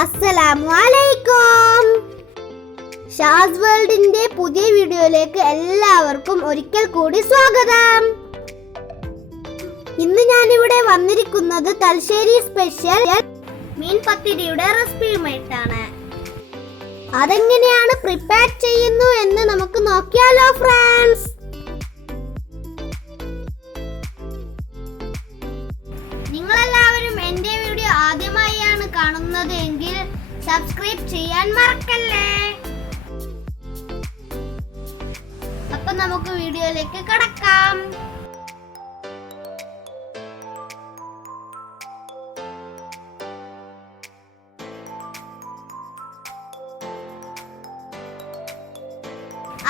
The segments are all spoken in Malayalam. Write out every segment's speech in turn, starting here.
അസ്സലാമു അലൈക്കും ഷാസ് വേൾഡിന്റെ പുതിയ വീഡിയോയിലേക്ക് എല്ലാവർക്കും ഒരിക്കൽ കൂടി സ്വാഗതം. ഇന്ന് ഞാനിവിടെ വന്നിരിക്കുന്നത് തലശ്ശേരി സ്പെഷ്യൽ മീൻ പത്തിരിയുടെ റെസിപ്പിയുമായിട്ടാണ്. അതെങ്ങനെയാണ് പ്രിപ്പയർ ചെയ്യുന്നു എന്ന് നമുക്ക് നോക്കിയാലോ ഫ്രണ്ട്സ്. സബ്സ്ക്രൈബ് ചെയ്യാൻ മറക്കല്ലേ. അപ്പൊ നമുക്ക് വീഡിയോയിലേക്ക് കടക്കാം.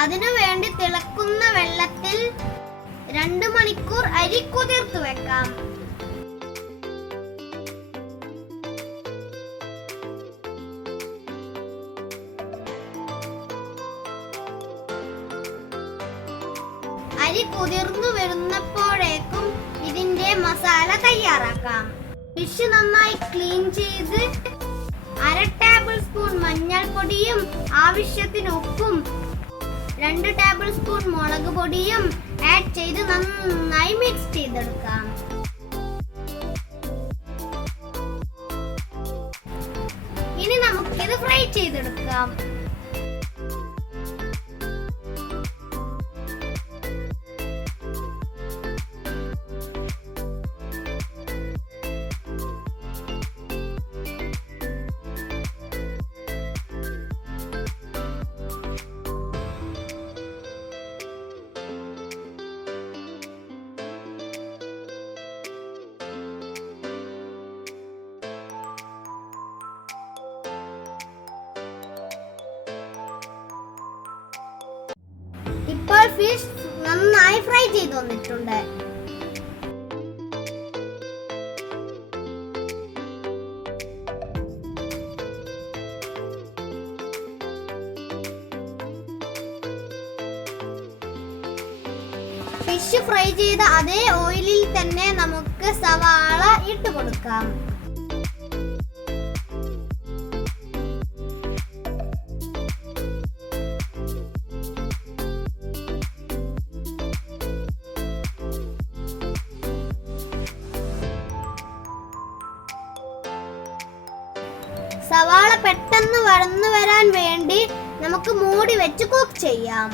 അതിനു വേണ്ടി തിളക്കുന്ന വെള്ളത്തിൽ രണ്ട് മണിക്കൂർ അരി കുതിർത്ത് വെക്കാം. അരി കുതിർന്നു വരുന്നപ്പോഴേക്കും ഇതിന്റെ മസാല തയ്യാറാക്കാം. ഫിഷ് നന്നായി ക്ലീൻ ചെയ്ത് അര ടേബിൾ സ്പൂൺ മഞ്ഞൾപ്പൊടിയും ആവശ്യത്തിന് ഉപ്പും രണ്ട് ടേബിൾ സ്പൂൺ മുളക് പൊടിയും ആഡ് ചെയ്ത് നന്നായി മിക്സ് ചെയ്തെടുക്കാം. ഇനി നമുക്കിത് ഫ്രൈ ചെയ്തെടുക്കാം. ഫിഷ് നന്നായി ഫ്രൈ ചെയ്ത് വന്നിട്ടുണ്ട്. ഫിഷ് ഫ്രൈ ചെയ്ത അതേ ഓയിലിൽ തന്നെ നമുക്ക് സവാള ഇട്ട് കൊടുക്കാം. സവാള പെട്ടെന്ന് വഴന്നു വരാൻ വേണ്ടി നമുക്ക് മൂടി വെച്ച് കുക്ക് ചെയ്യാം.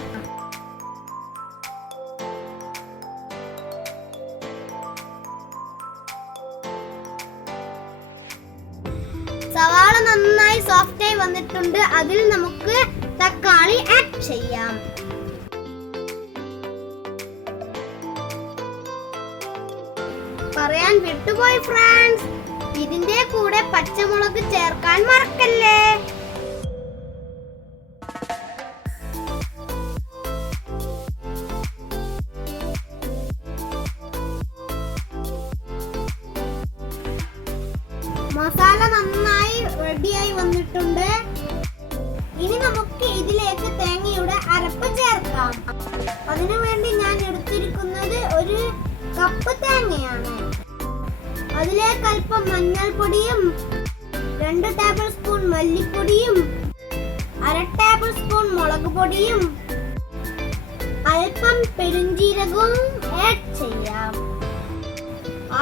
സവാള നന്നായി സോഫ്റ്റ് ആയി വന്നിട്ടുണ്ട്. അതിൽ നമുക്ക് തക്കാളി ആഡ് ചെയ്യാം. പറയാൻ വിട്ടുപോയി ഫ്രണ്ട്സ് ഇതിന്റെ കൂടെ പച്ചമുളക് ചേർക്കാൻ മറക്കല്ലേ? മസാല നന്നായി റെഡിയായി വന്നിട്ടുണ്ട്. ഇനി നമുക്ക് ഇതിലേക്ക് തേങ്ങയുടെ അരപ്പ് ചേർക്കാം. അതിനു വേണ്ടി ഞാൻ എടുത്തിരിക്കുന്നത് ഒരു കപ്പ് തേങ്ങയാണ്. അതിലേക്ക് അല്പം മഞ്ഞൾപ്പൊടിയും രണ്ട് ടേബിൾ സ്പൂൺ മല്ലിപ്പൊടിയും അര ടേബിൾ സ്പൂൺ മുളക് പൊടിയും അല്പം പെരുംജീരകവും ആഡ് ചെയ്യാം.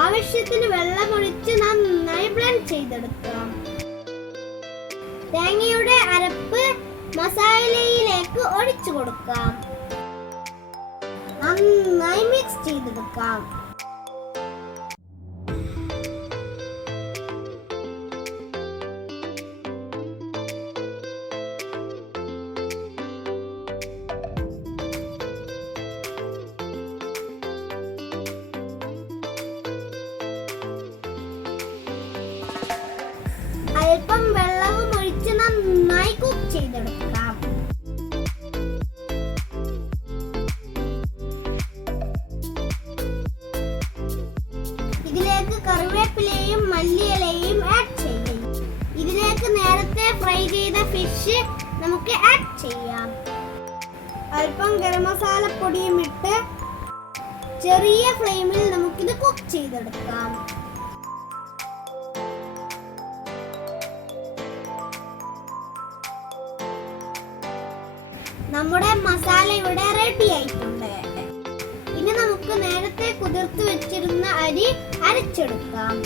ആവശ്യത്തിന് വെള്ളമൊഴിച്ച് നന്നായി ബ്ലെൻഡ് ചെയ്തെടുക്കാം. തേങ്ങയുടെ അരപ്പ് മസാലയിലേക്ക് ഒഴിച്ചു കൊടുക്കാം. നന്നായി മിക്സ് ചെയ്തെടുക്കാം. മല്ലിയിലയും ആഡ് ചെയ്യും. ഇതിലേക്ക് നേരത്തെ ഫ്രൈ ചെയ്ത ഫിഷ് നമുക്ക് ആഡ് ചെയ്യാം. അല്പം ഗരം മസാല പൊടിയും ഇട്ട് ചെറിയ ഫ്ലെയിമിൽ നമുക്കിത് കുക്ക് ചെയ്തെടുക്കാം. നമ്മുടെ മസാല ഇവിടെ റെഡി ആയിട്ടുണ്ട്. ഇനി നമുക്ക് നേരത്തെ കുതിർത്ത് വെച്ചിരുന്ന അരി അരച്ചെടുക്കാം.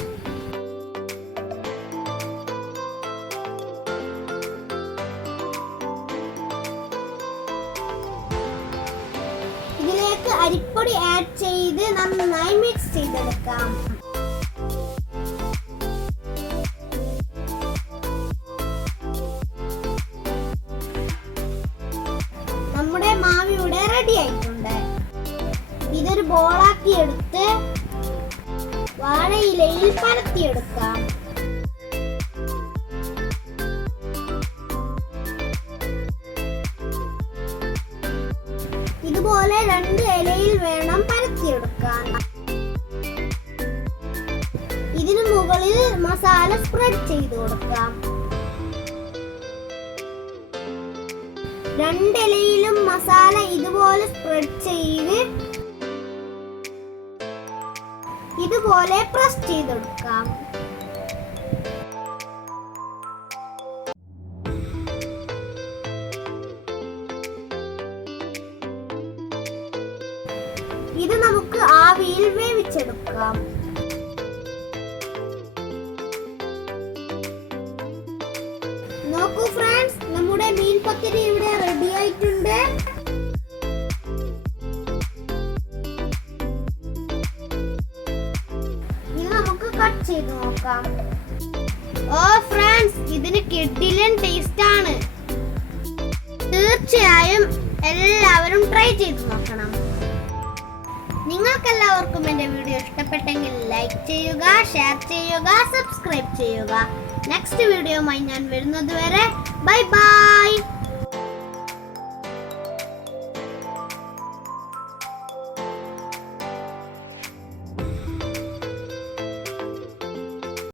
ചെയ്ത് നന്നായി മിക്സ് ചെയ്തെടുക്കാം. നമ്മുടെ മാവിയുടെ റെഡി ആയിട്ടുണ്ട്. ഇതൊരു ബോളാക്കി എടുത്ത് വാഴയിലയിൽ പരത്തിയെടുക്കാം. ഇതുപോലെ രണ്ട് ഇലയിൽ വേണം പരത്തിയെടുക്കാൻ. ഇതിനു മുകളിൽ മസാല സ്പ്രെഡ് ചെയ്ത് കൊടുക്കാം. രണ്ടിലയിലും മസാല ഇതുപോലെ സ്പ്രെഡ് ചെയ്ത് ഇതുപോലെ പ്രസ് ചെയ്തെടുക്കാം. ഇത് നമുക്ക് ആവിയിൽ വേവിച്ചെടുക്കാം. നോക്കൂ ഫ്രണ്ട്സ് നമ്മുടെ മീൻ പത്തിരി ഇവിടെ റെഡി ആയിട്ടുണ്ട്. നമുക്ക് കട്ട് ചെയ്ത് നോക്കാം. ഓ ഫ്രണ്ട്സ് ഇതിന് കിഡിലൻ ടേസ്റ്റ് ആണ്. തീർച്ചയായും എല്ലാവരും ട്രൈ ചെയ്ത് നോക്കണം. നിങ്ങൾക്കെല്ലാവർക്കും എന്റെ വീഡിയോ ഇഷ്ടപ്പെട്ടെങ്കിൽ ലൈക്ക് ചെയ്യുക ഷെയർ ചെയ്യുക സബ്സ്ക്രൈബ് ചെയ്യുക. നെക്സ്റ്റ് വീഡിയോയുമായി ഞാൻ വരുന്നത് വരെ ബൈ ബൈ